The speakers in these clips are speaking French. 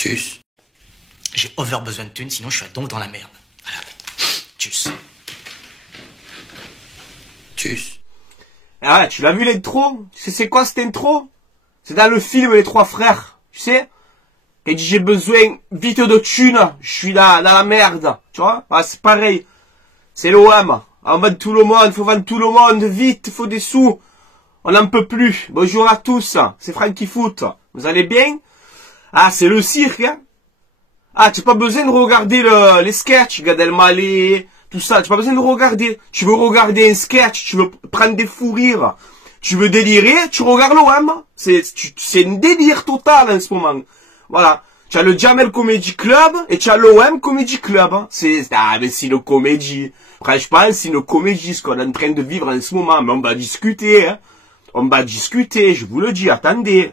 Tchuss. J'ai over besoin de thunes, sinon je suis donc dans la merde. Voilà. Tchuss. Tchuss. Ah, tu l'as vu l'intro? Tu sais c'est quoi cette intro? C'est dans le film Les Trois Frères, tu sais? Quand il dit j'ai besoin vite de thunes, je suis dans la merde, tu vois? Ah, c'est pareil. C'est l'OM. On vend tout le monde, faut vendre tout le monde, vite, faut des sous. On n'en peut plus. Bonjour à tous, c'est Frankie Foot. Vous allez bien? Ah, c'est le cirque, hein? Ah, tu n'as pas besoin de regarder les sketchs, Gad Elmaleh, tout ça. Tu n'as pas besoin de regarder. Tu veux regarder un sketch, tu veux prendre des fous rires, tu veux délirer, tu regardes l'OM. C'est un délire total en ce moment. Voilà. Tu as le Jamel Comedy Club et tu as l'OM Comedy Club. Mais c'est le comédie. Franchement, c'est le comédie, ce qu'on est en train de vivre en ce moment. Mais on va discuter, hein. On va discuter, je vous le dis, attendez.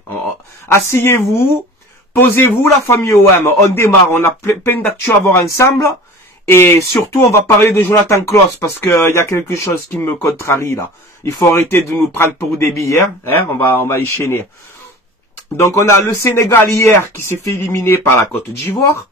Asseyez-vous. Posez-vous la famille OM, on démarre, on a plein d'actu à voir ensemble. Et surtout, on va parler de Jonathan Klaus parce qu'il y a quelque chose qui me contrarie là. Il faut arrêter de nous prendre pour des billets, hein, on va enchaîner. Donc on a le Sénégal hier qui s'est fait éliminer par la Côte d'Ivoire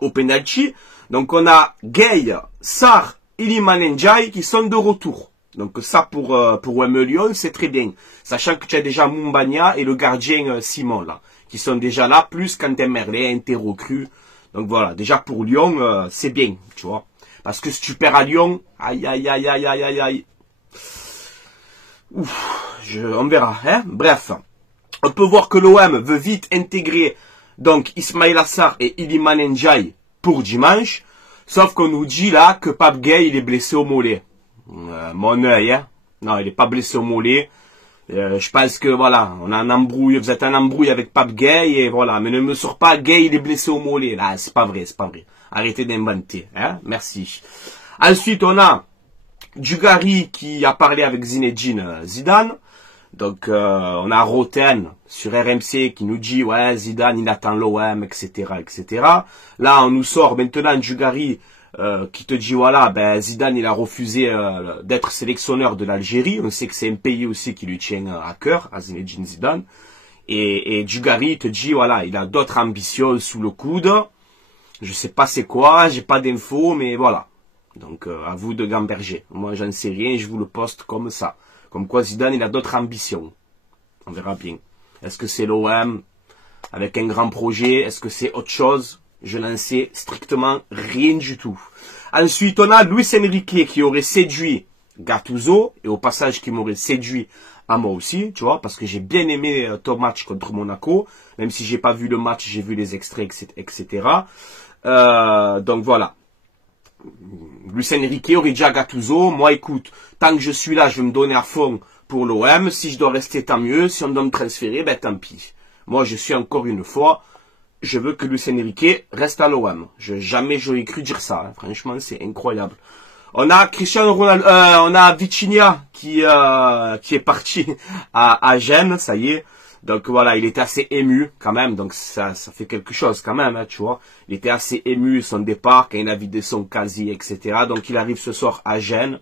au penalty. Donc on a Gueye, Sarr, Iliman Ndiaye qui sont de retour. Donc ça pour OM Lyon, c'est très bien. Sachant que tu as déjà Mumbagna et le gardien Simon là, qui sont déjà là, plus Quentin Merlet, un recru. Donc voilà, déjà pour Lyon, c'est bien, tu vois. Parce que si tu perds à Lyon, aïe aïe aïe aïe aïe aïe aïe. Ouf, on verra, hein. Bref, on peut voir que l'OM veut vite intégrer donc Ismaïla Sarr et Iliman Ndiaye pour dimanche. Sauf qu'on nous dit là que Pape Gueye, il est blessé au mollet. Mon œil, hein. Non, il est pas blessé au mollet. Je pense que voilà, on a un embrouille, vous êtes en embrouille avec Pape Gueye et voilà, mais ne me sors pas Gueye, il est blessé au mollet. Là, c'est pas vrai, c'est pas vrai. Arrêtez d'inventer, hein. Merci. Ensuite, on a Dugarry qui a parlé avec Zinedine Zidane. Donc, on a Roten sur RMC qui nous dit, ouais, Zidane, il attend l'OM, etc., etc. Là, on nous sort maintenant Dugarry qui te dit, voilà, ben, Zidane, il a refusé d'être sélectionneur de l'Algérie. On sait que c'est un pays aussi qui lui tient à cœur, à Zinedine Zidane. Et Dugarry te dit, voilà, il a d'autres ambitions sous le coude. Je sais pas c'est quoi, j'ai pas d'infos, mais voilà. Donc, à vous de gamberger. Moi, j'en sais rien, je vous le poste comme ça. Comme quoi Zidane, il a d'autres ambitions. On verra bien. Est-ce que c'est l'OM avec un grand projet? Est-ce que c'est autre chose? Je n'en sais strictement rien du tout. Ensuite, on a Luis Enrique qui aurait séduit Gattuso. Et au passage, qui m'aurait séduit à moi aussi, tu vois. Parce que j'ai bien aimé ton match contre Monaco. Même si j'ai pas vu le match, j'ai vu les extraits, etc. Donc voilà. Luis Enrique aurait dit à Gattuso, moi écoute, tant que je suis là, je vais me donner à fond pour l'OM. Si je dois rester, tant mieux. Si on doit me transférer, ben tant pis. Moi, je suis encore une fois... Je veux que Luis Enrique reste à l'OM. Jamais j'aurais cru dire ça. Hein. Franchement, c'est incroyable. On a Cristiano Ronaldo, on a Vitinha qui est parti à Gênes, ça y est. Donc voilà, il était assez ému quand même. Donc ça fait quelque chose quand même, hein, tu vois. Il était assez ému son départ quand il a vidé son casier, etc. Donc il arrive ce soir à Gênes.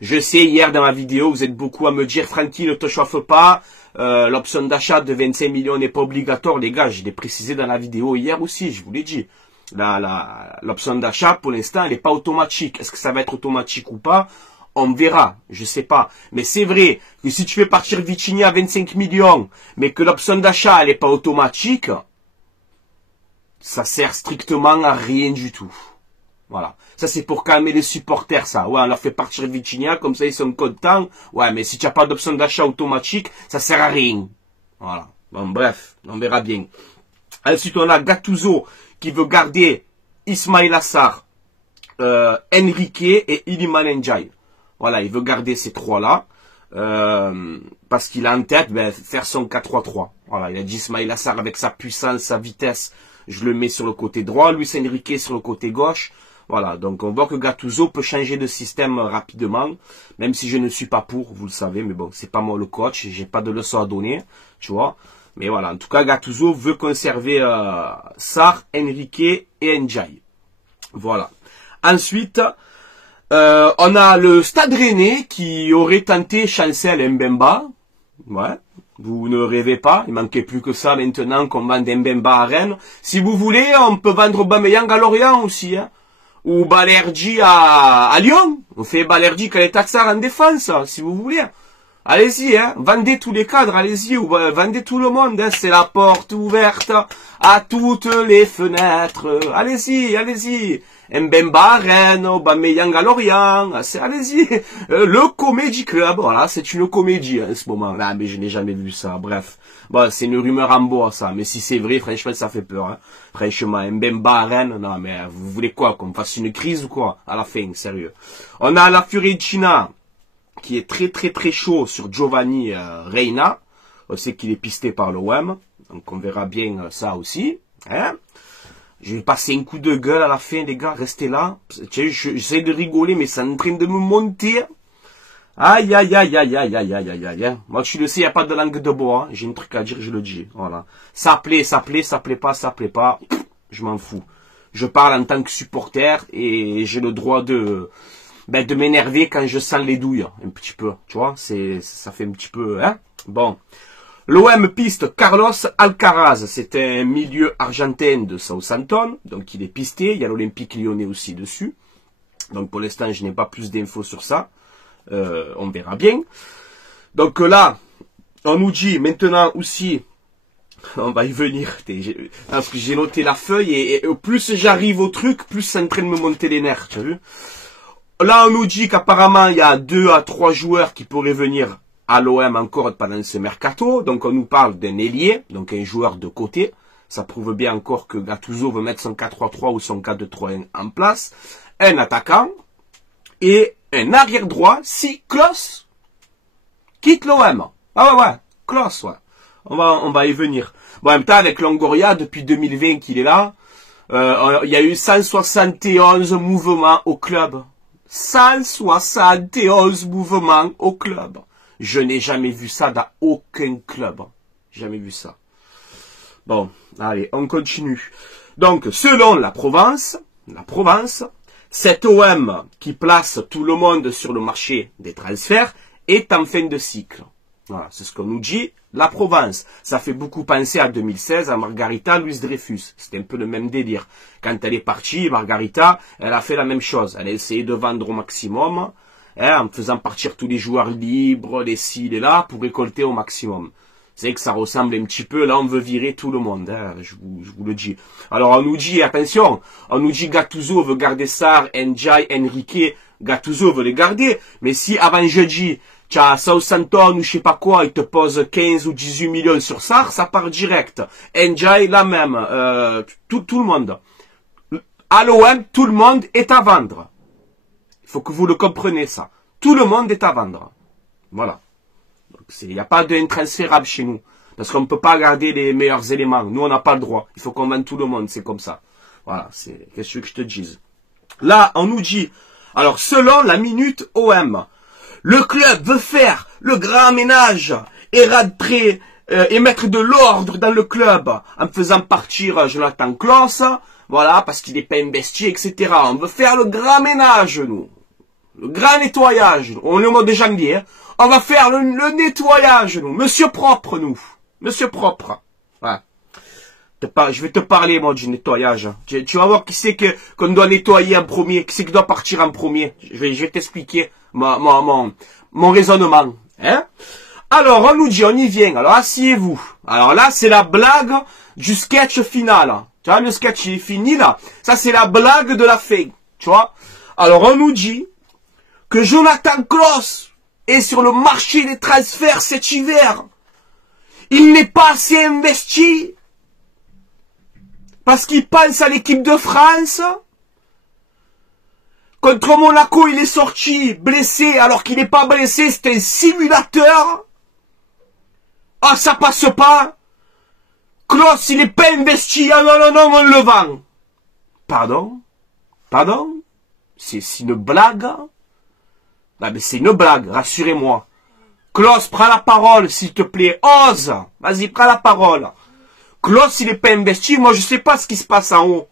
Je sais, hier dans ma vidéo, vous êtes beaucoup à me dire, Francky, ne te chauffe pas. L'option d'achat de 25 millions n'est pas obligatoire, les gars. Je l'ai précisé dans la vidéo hier aussi, je vous l'ai dit. L'option d'achat, pour l'instant, elle n'est pas automatique. Est-ce que ça va être automatique ou pas? On verra, je sais pas. Mais c'est vrai que si tu fais partir Vitinha à 25 millions, mais que l'option d'achat, elle n'est pas automatique, ça sert strictement à rien du tout. Voilà. Ça, c'est pour calmer les supporters, ça. Ouais, on leur fait partir Vitinha, comme ça, ils sont contents. Ouais, mais si tu n'as pas d'option d'achat automatique, ça sert à rien. Voilà. Bon, bref, on verra bien. Ensuite, on a Gattuso qui veut garder Ismaïla Sarr, Enrique et Iliman Ndiaye. Voilà, il veut garder ces trois-là. Parce qu'il a en tête, faire son 4-3-3. Voilà, il a dit Ismaïla Sarr avec sa puissance, sa vitesse, je le mets sur le côté droit. Luis Enrique sur le côté gauche. Voilà, donc on voit que Gattuso peut changer de système rapidement, même si je ne suis pas pour, vous le savez, mais bon, c'est pas moi le coach, j'ai pas de leçon à donner, tu vois. Mais voilà, en tout cas, Gattuso veut conserver Sarr, Enrique et Ndiaye. Voilà. Ensuite, on a le Stade Rennais qui aurait tenté Chancel Mbemba. Ouais, Vous ne rêvez pas, il manquait plus que ça maintenant qu'on vende Mbemba à Rennes. Si vous voulez, on peut vendre Aubameyang à Lorient aussi, hein. Ou Balerdi à Lyon. On fait Balerdi quand les Taxar en défense, si vous voulez. Allez-y, hein. Vendez tous les cadres, allez-y, ou vendez tout le monde, hein. C'est la porte ouverte à toutes les fenêtres. Allez-y, allez-y. Mbemba à Rennes, Aubameyang à Lorient, allez-y. Le Comedy Club, voilà, c'est une comédie en ce moment. Là, mais je n'ai jamais vu ça, bref. Bon, c'est une rumeur en bois, ça, mais si c'est vrai, franchement, ça fait peur, hein. Franchement, Mbemba à Rennes, non, mais vous voulez quoi, qu'on fasse une crise ou quoi, à la fin, sérieux. On a la Fiorentina, qui est très très très chaud sur Giovanni Reina. On sait qu'il est pisté par l'OM, donc on verra bien ça aussi, hein. Je vais passer un coup de gueule à la fin, les gars, restez là. J'essaie de rigoler, mais c'est en train de me monter. Aïe, aïe, aïe, aïe, aïe, aïe, aïe, aïe, aïe. Moi, je le sais, il n'y a pas de langue de bois, hein. J'ai un truc à dire, je le dis, voilà. Ça plaît, ça plaît, ça plaît pas, ça plaît pas. Je m'en fous. Je parle en tant que supporter et j'ai le droit de m'énerver quand je sens les douilles, un petit peu, tu vois, ça fait un petit peu, hein. Bon. L'OM piste Carlos Alcaraz, c'est un milieu argentin de Southampton, donc il est pisté, il y a l'Olympique Lyonnais aussi dessus. Donc pour l'instant, je n'ai pas plus d'infos sur ça, on verra bien. Donc là, on nous dit maintenant aussi, on va y venir, parce que j'ai noté la feuille et plus j'arrive au truc, plus c'est en train de me monter les nerfs, tu as vu. Là, on nous dit qu'apparemment, il y a 2 à 3 joueurs qui pourraient venir à l'OM encore pendant ce mercato. Donc, on nous parle d'un ailier, donc un joueur de côté. Ça prouve bien encore que Gattuso veut mettre son 4-3-3 ou son 4-2-3-1 en place. Un attaquant et un arrière droit si Klose quitte l'OM. Ah ouais, Klose, ouais. On va y venir. Bon, en même temps, avec Longoria, depuis 2020 qu'il est là, il y a eu 171 mouvements au club. 171 mouvements au club. Je n'ai jamais vu ça dans aucun club. Jamais vu ça. Bon, allez, on continue. Donc, selon la Provence, cet OM qui place tout le monde sur le marché des transferts est en fin de cycle. Voilà, c'est ce qu'on nous dit. La Provence, ça fait beaucoup penser à 2016, à Margarita Luis Dreyfus. C'était un peu le même délire. Quand elle est partie, Margarita, elle a fait la même chose. Elle a essayé de vendre au maximum, hein, en faisant partir tous les joueurs libres, les ci, les là, pour récolter au maximum. C'est que ça ressemble un petit peu, là on veut virer tout le monde, hein, je vous le dis. Alors on nous dit, attention, on nous dit Gattuso veut garder Sarr, Ndiaye, Enrique, Gattuso veut les garder, mais si avant jeudi, tu as Southampton ou je sais pas quoi, il te pose 15 ou 18 millions sur Sarr, ça part direct. Ndiaye, la même, tout le monde. À l'OM, tout le monde est à vendre. Il faut que vous le compreniez ça. Tout le monde est à vendre. Voilà. Il n'y a pas d'intransférable chez nous. Parce qu'on ne peut pas garder les meilleurs éléments. Nous, on n'a pas le droit. Il faut qu'on vende tout le monde. C'est comme ça. Voilà. Qu'est-ce que je te dise. Là, on nous dit, alors, selon la minute OM, le club veut faire le grand ménage et et mettre de l'ordre dans le club en faisant partir Jonathan Klaus. Voilà, parce qu'il n'est pas investi, etc. On veut faire le grand ménage, nous. Le grand nettoyage. On est au mode janvier. Hein. On va faire le nettoyage, nous. Monsieur propre, nous. Monsieur propre. Ouais. Je vais te parler, moi, du nettoyage. Tu vas voir qui c'est qu'on doit nettoyer en premier. Qui c'est qui doit partir en premier. Je vais t'expliquer mon raisonnement. Hein? Alors, on nous dit, on y vient. Alors, asseyez-vous. Alors là, c'est la blague du sketch final. Tu vois, le sketch est fini, là. Ça, c'est la blague de la fin. Tu vois? Alors, on nous dit que Jonathan Klaus est sur le marché des transferts cet hiver. Il n'est pas assez investi parce qu'il pense à l'équipe de France. Contre Monaco, il est sorti blessé alors qu'il n'est pas blessé, c'est un simulateur. Ah, ça passe pas. Klaus, il n'est pas investi. Ah non, non, non, on le vend. Pardon? Pardon? C'est une blague? Ah, mais c'est une blague, rassurez-moi. Klaus, prends la parole, s'il te plaît. Ose! Vas-y, prends la parole. Klaus, il n'est pas investi. Moi, je sais pas ce qui se passe en haut.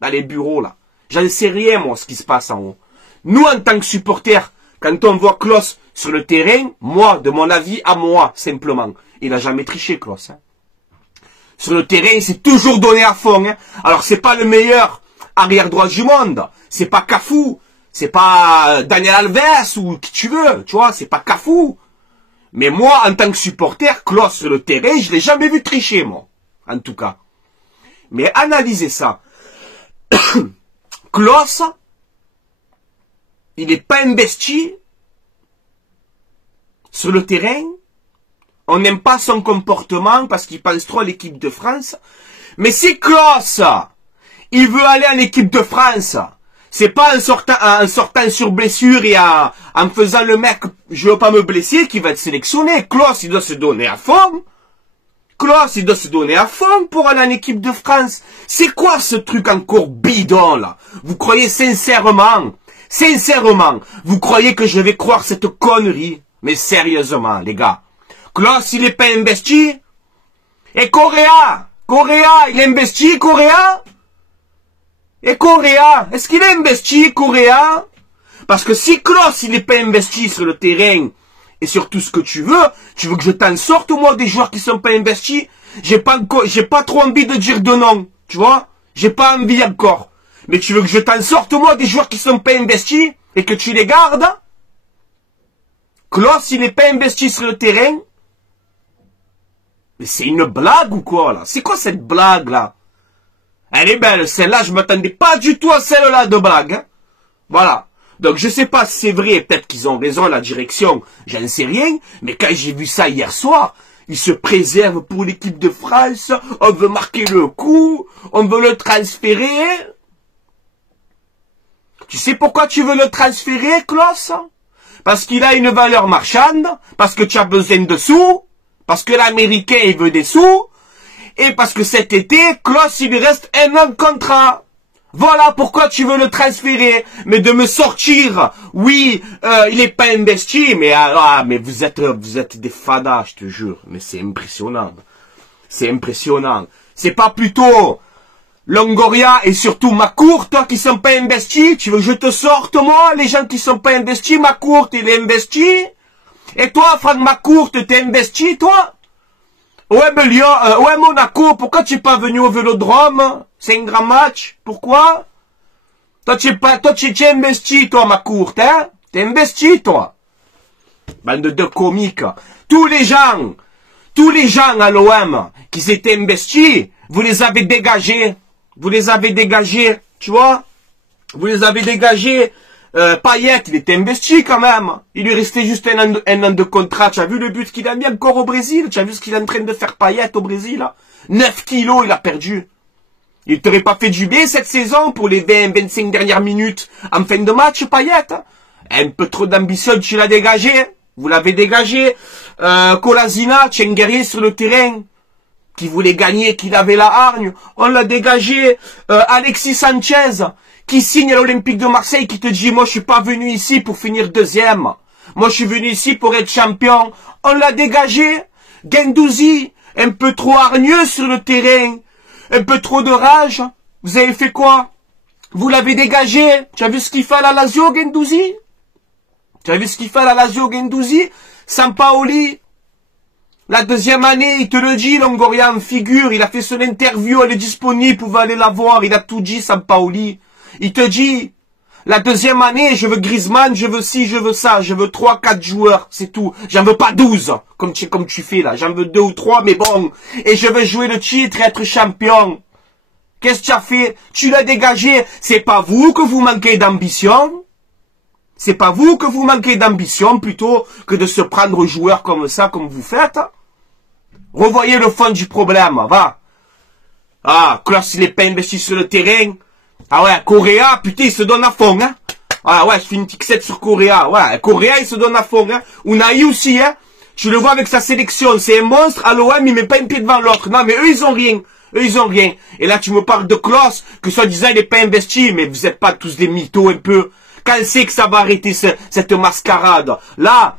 Dans les bureaux, là. J'en sais rien, moi, ce qui se passe en haut. Nous, en tant que supporters, Quand on voit Klose sur le terrain, moi, de mon avis, à moi, simplement, il n'a jamais triché, Klose. Hein. Sur le terrain, il s'est toujours donné à fond. Hein. Alors, c'est pas le meilleur arrière droit du monde. C'est pas Cafu. C'est pas Daniel Alves ou qui tu veux. Tu vois, c'est pas Cafu. Mais moi, en tant que supporter, Klose sur le terrain, je l'ai jamais vu tricher, moi. En tout cas. Mais analysez ça. Klose, il n'est pas investi sur le terrain. On n'aime pas son comportement parce qu'il pense trop à l'équipe de France. Mais si Klose, il veut aller en équipe de France, c'est pas en sortant sur blessure et en faisant le mec, je veux pas me blesser, qu'il va être sélectionné. Klose, il doit se donner à fond. Klose, il doit se donner à fond pour aller en équipe de France. C'est quoi ce truc encore bidon, là? Vous croyez sincèrement, vous croyez que je vais croire cette connerie? Mais sérieusement, les gars. Klose, il est pas investi? Et Correa, il est investi, Correa? Et Correa, est-ce qu'il est investi, Correa? Parce que si Klose, il est pas investi sur le terrain, et sur tout ce que tu veux que je t'en sorte, moi, des joueurs qui sont pas investis? J'ai pas trop envie de dire de nom, tu vois? J'ai pas envie encore. Mais tu veux que je t'en sorte, moi, des joueurs qui sont pas investis, et que tu les gardes? Klose, il est pas investi sur le terrain? Mais c'est une blague ou quoi, là? C'est quoi cette blague, là? Elle est belle, celle-là, je m'attendais pas du tout à celle-là de blague, hein? Voilà. Donc, je sais pas si c'est vrai, peut-être qu'ils ont raison, la direction, j'en sais rien, mais quand j'ai vu ça hier soir, ils se préservent pour l'équipe de France, on veut marquer le coup, on veut le transférer. Tu sais pourquoi tu veux le transférer, Klose? Parce qu'il a une valeur marchande, parce que tu as besoin de sous, parce que l'Américain, il veut des sous, et parce que cet été, Klose, il lui reste un an de contrat. Voilà pourquoi tu veux le transférer. Mais de me sortir, oui, il est pas investi, mais mais vous êtes des fadas, je te jure. Mais c'est impressionnant. C'est impressionnant. C'est pas plutôt Longoria et surtout Macourt, toi, qui sont pas investis? Tu veux que je te sorte, moi, les gens qui sont pas investis? Macourt, il est investi? Et toi, Franck Macourt, t'es investi, toi? Ouais, Monaco, pourquoi tu es pas venu au Vélodrome? C'est un grand match. Pourquoi? Toi, tu es investi, toi, Macourt, hein? T'es investi, toi. Bande de comiques. Tous les gens à l'OM qui s'étaient investis, vous les avez dégagés. Tu vois? Vous les avez dégagés. Payet, il était investi quand même. Il lui restait juste un an de contrat. Tu as vu le but qu'il a mis encore au Brésil? Tu as vu ce qu'il est en train de faire Payet au Brésil, là? 9 kilos, il a perdu. Il t'aurait pas fait du bien cette saison pour les 20-25 dernières minutes en fin de match, Payet? Un peu trop d'ambition, tu l'as dégagé. Vous l'avez dégagé. Kolasinac, tu as un guerrier sur le terrain qui voulait gagner, qui avait la hargne. On l'a dégagé. Alexis Sanchez, qui signe à l'Olympique de Marseille, qui te dit, moi, je suis pas venu ici pour finir deuxième. Moi, je suis venu ici pour être champion. On l'a dégagé. Guendouzi, un peu trop hargneux sur le terrain. Un peu trop de rage. Vous avez fait quoi? Vous l'avez dégagé. Tu as vu ce qu'il fait à la Lazio, Guendouzi? Sampaoli. La deuxième année, il te le dit, Longoria en figure. Il a fait son interview, elle est disponible, vous pouvez aller la voir. Il a tout dit, Sampaoli. Il te dit, la deuxième année, je veux Griezmann, je veux ci, je veux ça, je veux 3-4 joueurs, c'est tout. J'en veux pas 12, comme tu fais là. J'en veux 2 ou 3, mais bon. Et je veux jouer le titre et être champion. Qu'est-ce que tu as fait? Tu l'as dégagé. C'est pas vous que vous manquez d'ambition? C'est pas vous que vous manquez d'ambition plutôt que de se prendre aux joueurs comme ça, comme vous faites? Revoyez le fond du problème, va. Ah, Klose, il est pas investi sur le terrain. Ah ouais, Correa, putain, il se donne à fond, hein. Ah ouais, je fais une petite sur Correa. Ouais, Correa, il se donne à fond, hein. Unai aussi, hein. Tu le vois avec sa sélection, c'est un monstre. À l'OM, il met pas un pied devant l'autre. Non, mais eux, ils ont rien. Et là, tu me parles de Klose, que soi-disant, il est pas investi. Mais vous êtes pas tous des mythos un peu. Quand c'est que ça va arrêter cette mascarade? Là,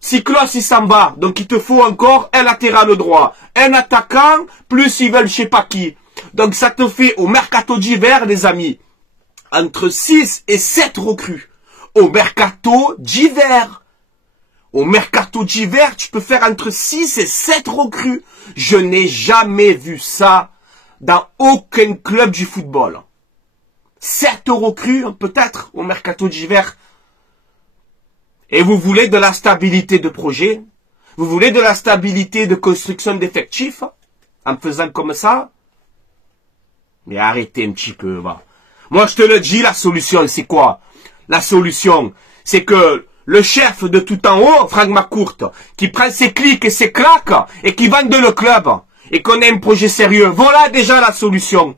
si Klose, il s'en va, donc il te faut encore un latéral droit, un attaquant, plus ils veulent je sais pas qui. Donc ça te fait au mercato d'hiver, les amis, entre 6 et 7 recrues. au mercato d'hiver. Au mercato d'hiver, tu peux faire entre 6 et 7 recrues. Je n'ai jamais vu ça dans aucun club du football. 7 recrues, peut-être, au mercato d'hiver. Et vous voulez de la stabilité de projet? Vous voulez de la stabilité de construction d'effectifs? En faisant comme ça? Mais arrêtez un petit peu, va. Moi, je te le dis, la solution, c'est quoi? La solution, c'est que le chef de tout en haut, Franck McCourt, qui prend ses clics et ses claques et qui vende le club et qu'on ait un projet sérieux. Voilà déjà la solution.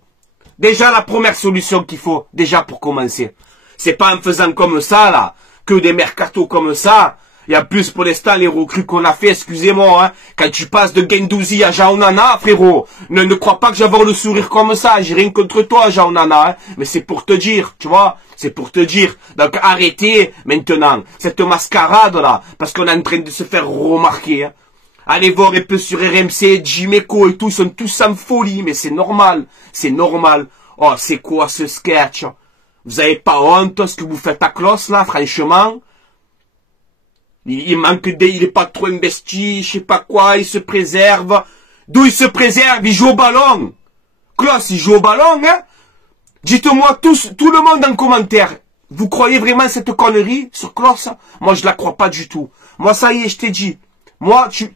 Déjà la première solution qu'il faut, déjà pour commencer. C'est pas en faisant comme ça, là, que des mercatos comme ça. Et en plus, pour l'instant, les recrues qu'on a fait, excusez-moi, hein, quand tu passes de Guendouzi à Jaonana, frérot, ne crois pas que j'ai avoir le sourire comme ça, j'ai rien contre toi, Jaonana, hein, mais c'est pour te dire, tu vois, c'est pour te dire. Donc arrêtez maintenant cette mascarade là, parce qu'on est en train de se faire remarquer. Hein. Allez voir un peu sur RMC, Jimeco et tout, ils sont tous en folie, mais c'est normal, c'est normal. Oh, c'est quoi ce sketch? Vous avez pas honte ce que vous faites à Klos là, franchement? Il manque il est pas trop investi, je sais pas quoi, il se préserve. D'où il se préserve? Il joue au ballon. Klos, il joue au ballon, hein? Dites-moi tout le monde en commentaire. Vous croyez vraiment cette connerie sur Klos? Moi, je la crois pas du tout. Moi, ça y est, je t'ai dit. Moi, tu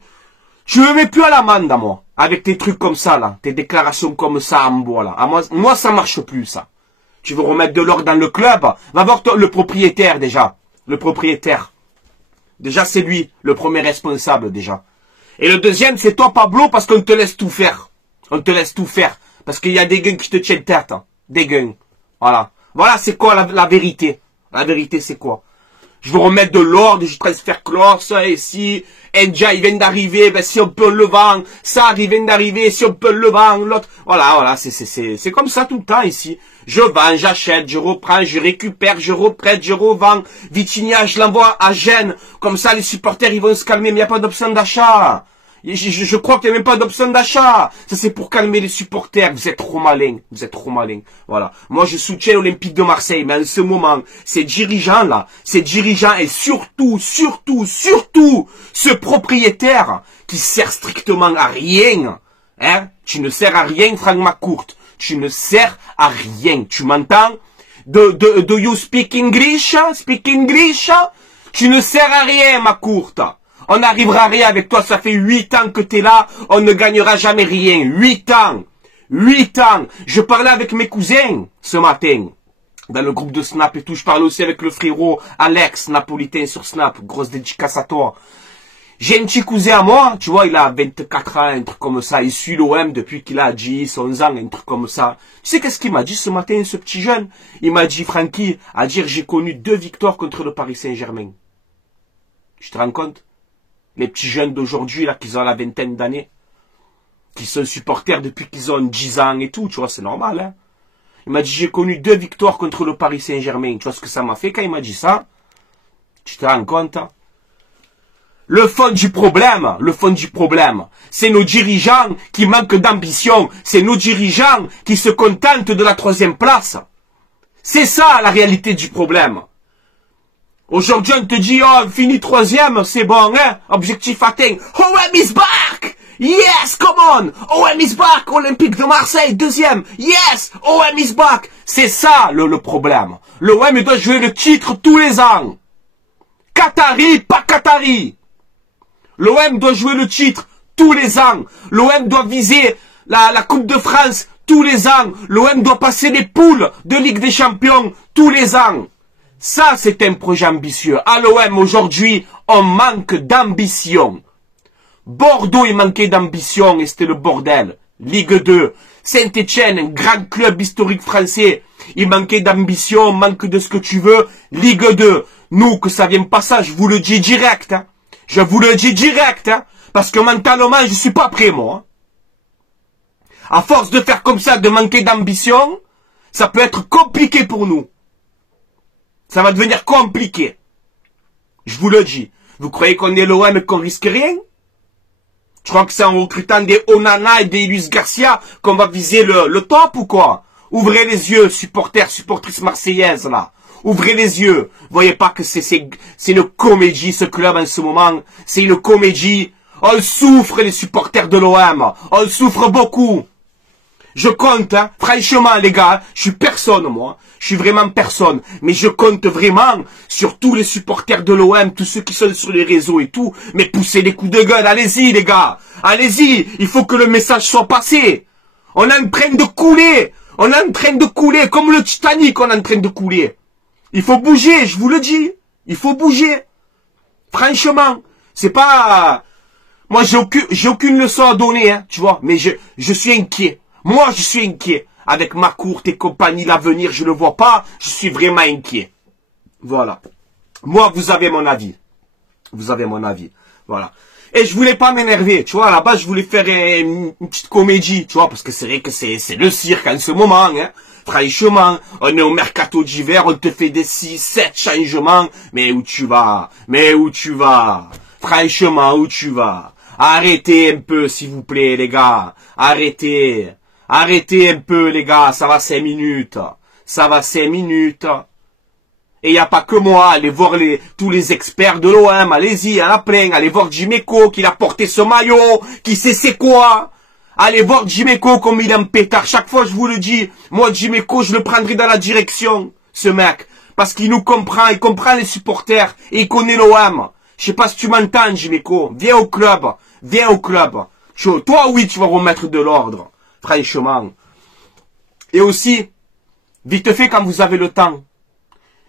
me mets plus à l'amende, à moi. Avec tes trucs comme ça, là. Tes déclarations comme ça, en bois, là. À moi, ça marche plus, ça. Tu veux remettre de l'ordre dans le club? Va voir le propriétaire, déjà. Le propriétaire. Déjà, c'est lui, le premier responsable, déjà. Et le deuxième, c'est toi, Pablo, parce qu'on te laisse tout faire. On te laisse tout faire. Parce qu'il y a des guns qui te tiennent tête. Hein. Des guns. Voilà. Voilà, c'est quoi la vérité. La vérité, c'est quoi? Je veux remettre de l'ordre, je transfère Klos, et si Enja, il vient d'arriver, ben si on peut le vendre, ça il vient d'arriver, si on peut le vendre, l'autre. Voilà, c'est comme ça tout le temps ici. Je vends, j'achète, je reprends, je récupère, je reprête, je revends. Vitinha, je l'envoie à Gênes. Comme ça, les supporters, ils vont se calmer, mais il n'y a pas d'option d'achat. Je crois qu'il n'y a même pas d'option d'achat. Ça, c'est pour calmer les supporters. Vous êtes trop malins. Vous êtes trop malins. Voilà. Moi, je soutiens l'Olympique de Marseille. Mais en ce moment, ces dirigeants-là, ces dirigeants et surtout, ce propriétaire qui sert strictement à rien. Hein? Tu ne sers à rien, Franck McCourt. Tu ne sers à rien. Tu m'entends? Do you speak English? Speak English? Tu ne sers à rien, McCourt. On n'arrivera à rien avec toi, ça fait 8 ans que t'es là, on ne gagnera jamais rien. 8 ans. 8 ans. Je parlais avec mes cousins ce matin. Dans le groupe de Snap et tout. Je parlais aussi avec le frérot Alex, napolitain sur Snap. Grosse dédicace à toi. J'ai un petit cousin à moi, tu vois, il a 24 ans, un truc comme ça. Il suit l'OM depuis qu'il a 10, 11 ans, un truc comme ça. Tu sais qu'est-ce qu'il m'a dit ce matin, ce petit jeune? Il m'a dit, Francky, à dire j'ai connu 2 victoires contre le Paris Saint-Germain. Tu te rends compte? Les petits jeunes d'aujourd'hui, là, qui ont la vingtaine d'années, qui sont supporters depuis qu'ils ont 10 ans et tout, tu vois, c'est normal, hein. Il m'a dit, j'ai connu 2 victoires contre le Paris Saint-Germain. Tu vois ce que ça m'a fait quand il m'a dit ça? Tu te rends compte, hein? Le fond du problème, c'est nos dirigeants qui manquent d'ambition. C'est nos dirigeants qui se contentent de la 3e place. C'est ça, la réalité du problème. Aujourd'hui, on te dit, oh, fini 3e, c'est bon, hein? Objectif atteint. OM is back! Yes, come on! OM is back! Olympique de Marseille, 2e. Yes! OM is back! C'est ça, le problème. L'OM doit jouer le titre tous les ans. Qatari, pas Qatari. L'OM doit jouer le titre tous les ans. L'OM doit viser la Coupe de France tous les ans. L'OM doit passer les poules de Ligue des Champions tous les ans. Ça, c'est un projet ambitieux. À l'OM, aujourd'hui, on manque d'ambition. Bordeaux, il manquait d'ambition et c'était le bordel. Ligue 2. Saint-Etienne, un grand club historique français. Il manquait d'ambition, manque de ce que tu veux. Ligue 2. Nous, que ça vienne pas ça, je vous le dis direct. Hein. Je vous le dis direct. Hein. Parce que mentalement, je suis pas prêt, moi. Hein. À force de faire comme ça, de manquer d'ambition, ça peut être compliqué pour nous. Ça va devenir compliqué. Je vous le dis. Vous croyez qu'on est l'OM et qu'on risque rien? Je crois que c'est en recrutant des Onana et des Luis Garcia qu'on va viser le top ou quoi? Ouvrez les yeux, supporters, supportrices marseillaises, là. Ouvrez les yeux. Voyez pas que c'est une comédie, ce club en ce moment. C'est une comédie. On souffre, les supporters de l'OM. On souffre beaucoup. Je compte, hein. Franchement, les gars, je suis personne, moi. Je suis vraiment personne. Mais je compte vraiment sur tous les supporters de l'OM, tous ceux qui sont sur les réseaux et tout. Mais poussez des coups de gueule, allez-y, les gars. Allez-y, il faut que le message soit passé. On est en train de couler. On est en train de couler, comme le Titanic, on est en train de couler. Il faut bouger, je vous le dis. Il faut bouger. Franchement, c'est pas... Moi, j'ai aucune leçon à donner, hein, tu vois. Mais je suis inquiet. Moi, je suis inquiet. Avec ma courte et compagnie, l'avenir, je le vois pas. Je suis vraiment inquiet. Voilà. Moi, vous avez mon avis. Vous avez mon avis. Voilà. Et je voulais pas m'énerver, tu vois. À la base, je voulais faire une petite comédie, tu vois. Parce que c'est vrai que c'est le cirque en ce moment, hein. Franchement, on est au mercato d'hiver, on te fait des 6, 7 changements. Mais où tu vas? Mais où tu vas? Franchement, où tu vas? Arrêtez un peu, s'il vous plaît, les gars. Arrêtez. Arrêtez un peu, les gars. Ça va 5 minutes. Ça va 5 minutes. Et il n'y a pas que moi. Allez voir tous les experts de l'OM. Allez-y, à la pleine. Allez voir Djiméco, qui a porté ce maillot. Qui sait c'est quoi. Allez voir Djiméco comme il est un pétard. Chaque fois, je vous le dis. Moi, Djiméco, je le prendrai dans la direction. Ce mec. Parce qu'il nous comprend. Il comprend les supporters. Et il connaît l'OM. Je sais pas si tu m'entends, Djiméco. Viens au club. Viens au club. Toi, oui, tu vas remettre de l'ordre. Franchement. Et aussi, vite fait quand vous avez le temps.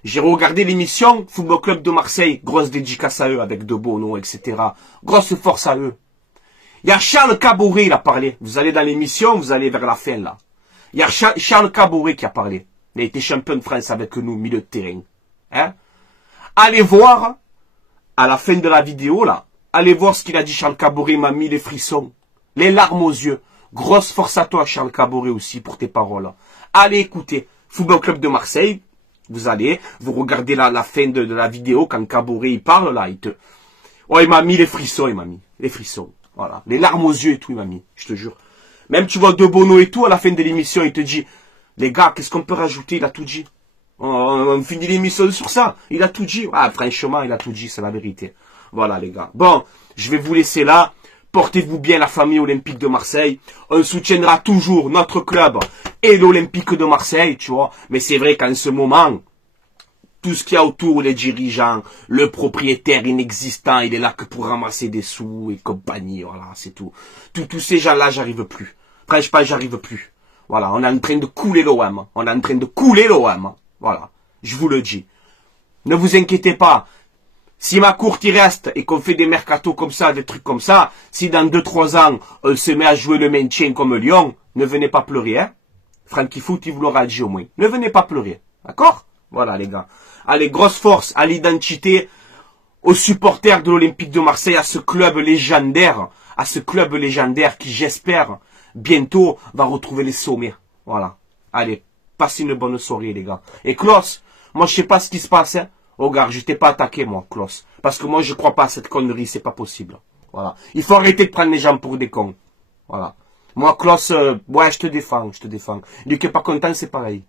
J'ai regardé l'émission Football Club de Marseille. Grosse dédicace à eux avec De Bono, etc. Grosse force à eux. Il y a Charles Caboret, il a parlé. Vous allez dans l'émission, vous allez vers la fin, là. Il y a Charles Caboret qui a parlé. Il a été champion de France avec nous, milieu de terrain. Hein? Allez voir, à la fin de la vidéo, là, allez voir ce qu'il a dit Charles Caboret, il m'a mis les frissons. Les larmes aux yeux. Grosse force à toi, Charles Caboret, aussi, pour tes paroles. Allez écouter. Football Club de Marseille. Vous allez, vous regardez la fin de la vidéo, quand Caboret, il parle, là, oh, il m'a mis les frissons, il m'a mis. Les frissons. Voilà. Les larmes aux yeux et tout, il m'a mis. Je te jure. Même, tu vois, De Bono et tout, à la fin de l'émission, il te dit, les gars, qu'est-ce qu'on peut rajouter? Il a tout dit. On finit l'émission sur ça. Il a tout dit. Ah, franchement, il a tout dit, c'est la vérité. Voilà, les gars. Bon, je vais vous laisser là. Portez-vous bien, la famille olympique de Marseille. On soutiendra toujours notre club et l'Olympique de Marseille, tu vois. Mais c'est vrai qu'en ce moment, tout ce qu'il y a autour, les dirigeants, le propriétaire inexistant, il est là que pour ramasser des sous et compagnie, voilà, c'est tout. Tous ces gens-là, j'arrive plus. Franchement, j'arrive plus. Voilà, on est en train de couler l'OM. On est en train de couler l'OM. Voilà, je vous le dis. Ne vous inquiétez pas. Si ma courte y reste et qu'on fait des mercatos comme ça, des trucs comme ça, si dans 2-3 ans, on se met à jouer le maintien comme Lyon, ne venez pas pleurer, hein. Francky Foot, il vous l'aura dit au moins. Ne venez pas pleurer. D'accord? Voilà, les gars. Allez, grosse force à l'identité, aux supporters de l'Olympique de Marseille, à ce club légendaire, qui, j'espère, bientôt, va retrouver les sommets. Voilà. Allez, passez une bonne soirée, les gars. Et Klaus, moi, je sais pas ce qui se passe, hein. Oh, gars, je t'ai pas attaqué, moi, Klaus. Parce que moi, je crois pas à cette connerie, c'est pas possible. Voilà. Il faut arrêter de prendre les gens pour des cons. Voilà. Moi, Klaus, ouais, je te défends. Lui qui est pas content, c'est pareil.